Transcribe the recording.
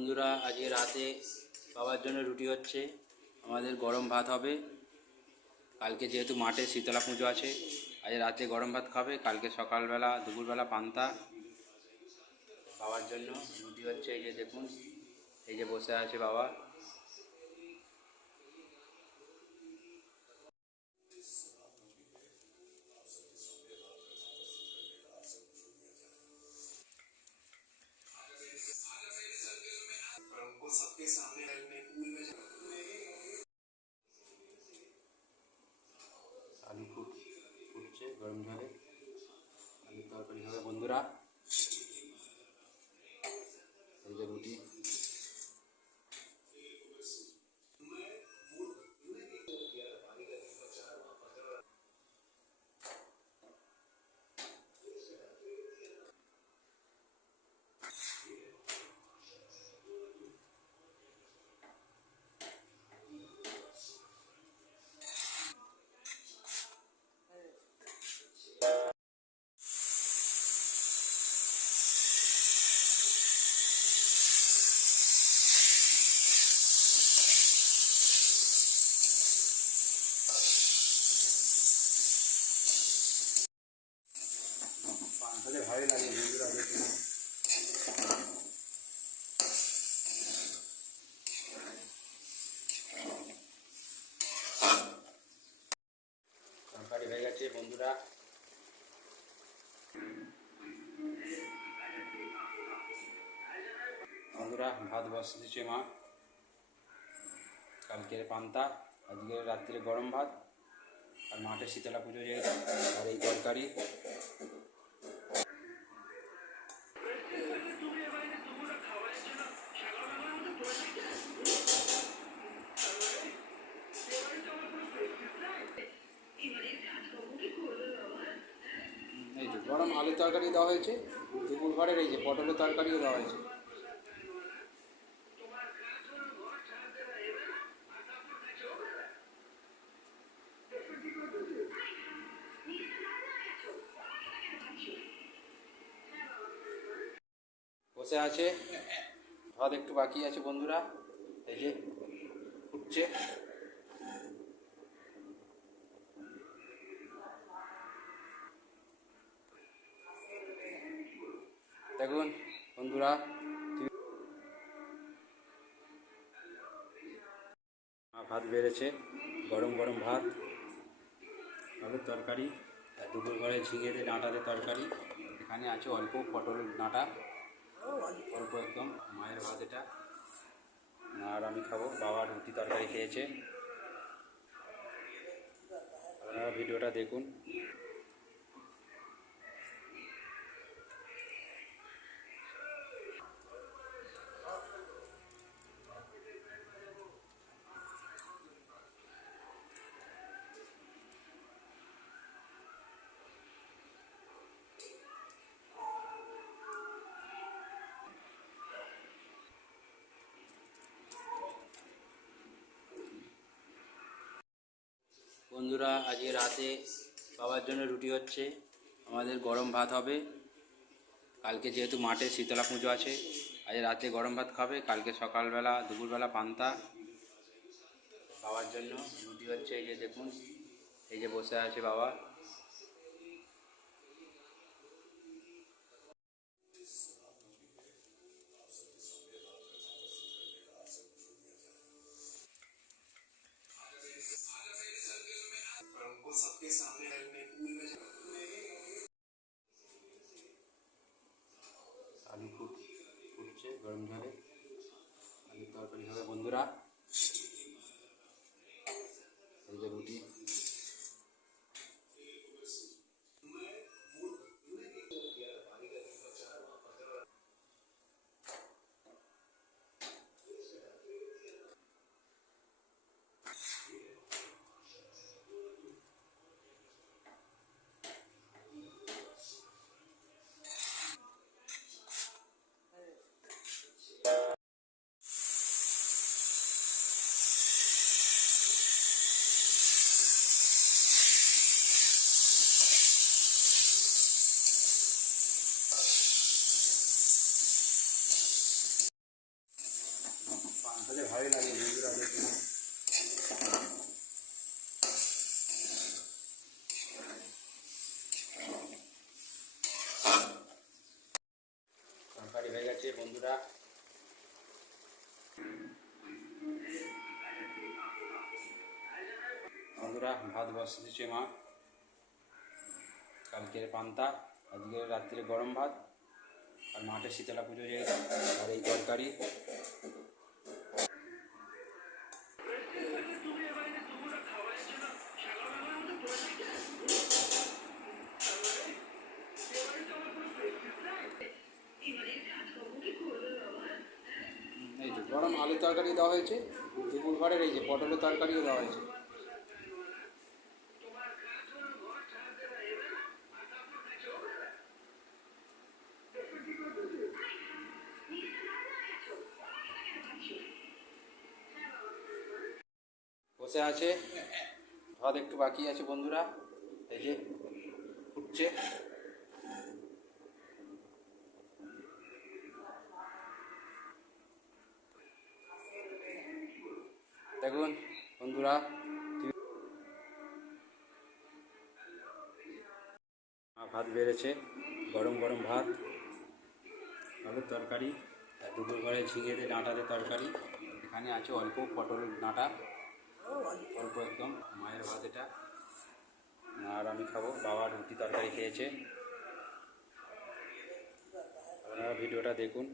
বন্ধুরা, আজকে রাতে বাবার জন্য রুটি হচ্ছে। আমাদের গরম ভাত হবে। কালকে যেহেতু মাঠে শীতলা পুজো আছে, আজ রাতে গরম ভাত খাবে। কালকে সকালবেলা দুপুরবেলা পান্তা। বাবার জন্য রুটি হচ্ছে। এই যে দেখুন, এই যে বসে আছে বাবা। আলু ফুটছে গরম ঝোলে, আলুর তরকারি হবে বন্ধুরা। এই যে রুটি। পান্তাতে ভালোই লাগে বন্ধুরা, দেখুন। তরকারি হয়ে গেছে বন্ধুরা। ভাত বসে দিচ্ছে মা। কালকের পান্তা, আজকে রাত্রে গরম ভাত, আর মাঠে শীতলা পুজো যেহেতু, আর এই তরকারি। এই যে গরম আলুর তরকারি দেওয়া হয়েছে। দুপুর ঘরের এই যে পটলের তরকারিও দেওয়া হয়েছে। বসে আছে। ভাত একটু বাকি আছে বন্ধুরা। এই যে ফুটছে। দেখুন বন্ধুরা, ভাত বেড়েছে। গরম গরম ভাত, আলুর তরকারি, আর দুপুর ঘরে ঝিঙেতে ডাঁটাতে তরকারি। এখানে আছে অল্প পটলের ডাঁটা, অল্প একদম। মায়ের ভাত এটা, আর আমি খাবো। বাবা রুটি তরকারি খেয়েছে। আপনারা ভিডিওটা দেখুন। বন্ধুরা, আজকে রাতে বাবার জন্য রুটি হচ্ছে। আমাদের গরম ভাত হবে। কালকে যেহেতু মাঠে শীতলা পুজো আছে, আজ রাতে গরম ভাত খাবে। কালকে সকালবেলা দুপুরবেলা পান্তা। বাবার জন্য রুটি হচ্ছে। এই যে দেখুন, এই যে বসে আছে বাবা। আলু ফুটছে গরম ঝোলে, আলুর তরকারি হবে বন্ধুরা। এই যে রুটি। ভালোই লাগে বন্ধুরা দেখুন। তরকারি হয়ে গেছে বন্ধুরা। বন্ধুরা ভাত বসিয়েছে মা, কালকের পান্তা, আজকে রাত্রে গরম ভাত, আর মাঠে শীতলা পুজো যেহেতু, আর এই তরকারি। এই যে গরম আলু তরকারি দেওয়া হয়েছে, দুপুর ঘরের এই যে পটলের তরকারিও দেওয়া হয়েছে। বসে আছে, ভাত একটু বাকি আছে বন্ধুরা, এই যে ফুটছে। দেখুন বন্ধুরা, ভাত বেড়েছে, গরম গরম ভাত, আলুর তরকারি, আর দুপুর ঘরে ঝিঙেতে ডাঁটাতে তরকারি। এখানে আছে অল্প পটল ডাঁটা, অল্প একদম, মায়ের ভাত এটা। আর আমি খাবো, বাবা রুটি তরকারি খেয়েছে। আপনারা ভিডিওটা দেখুন।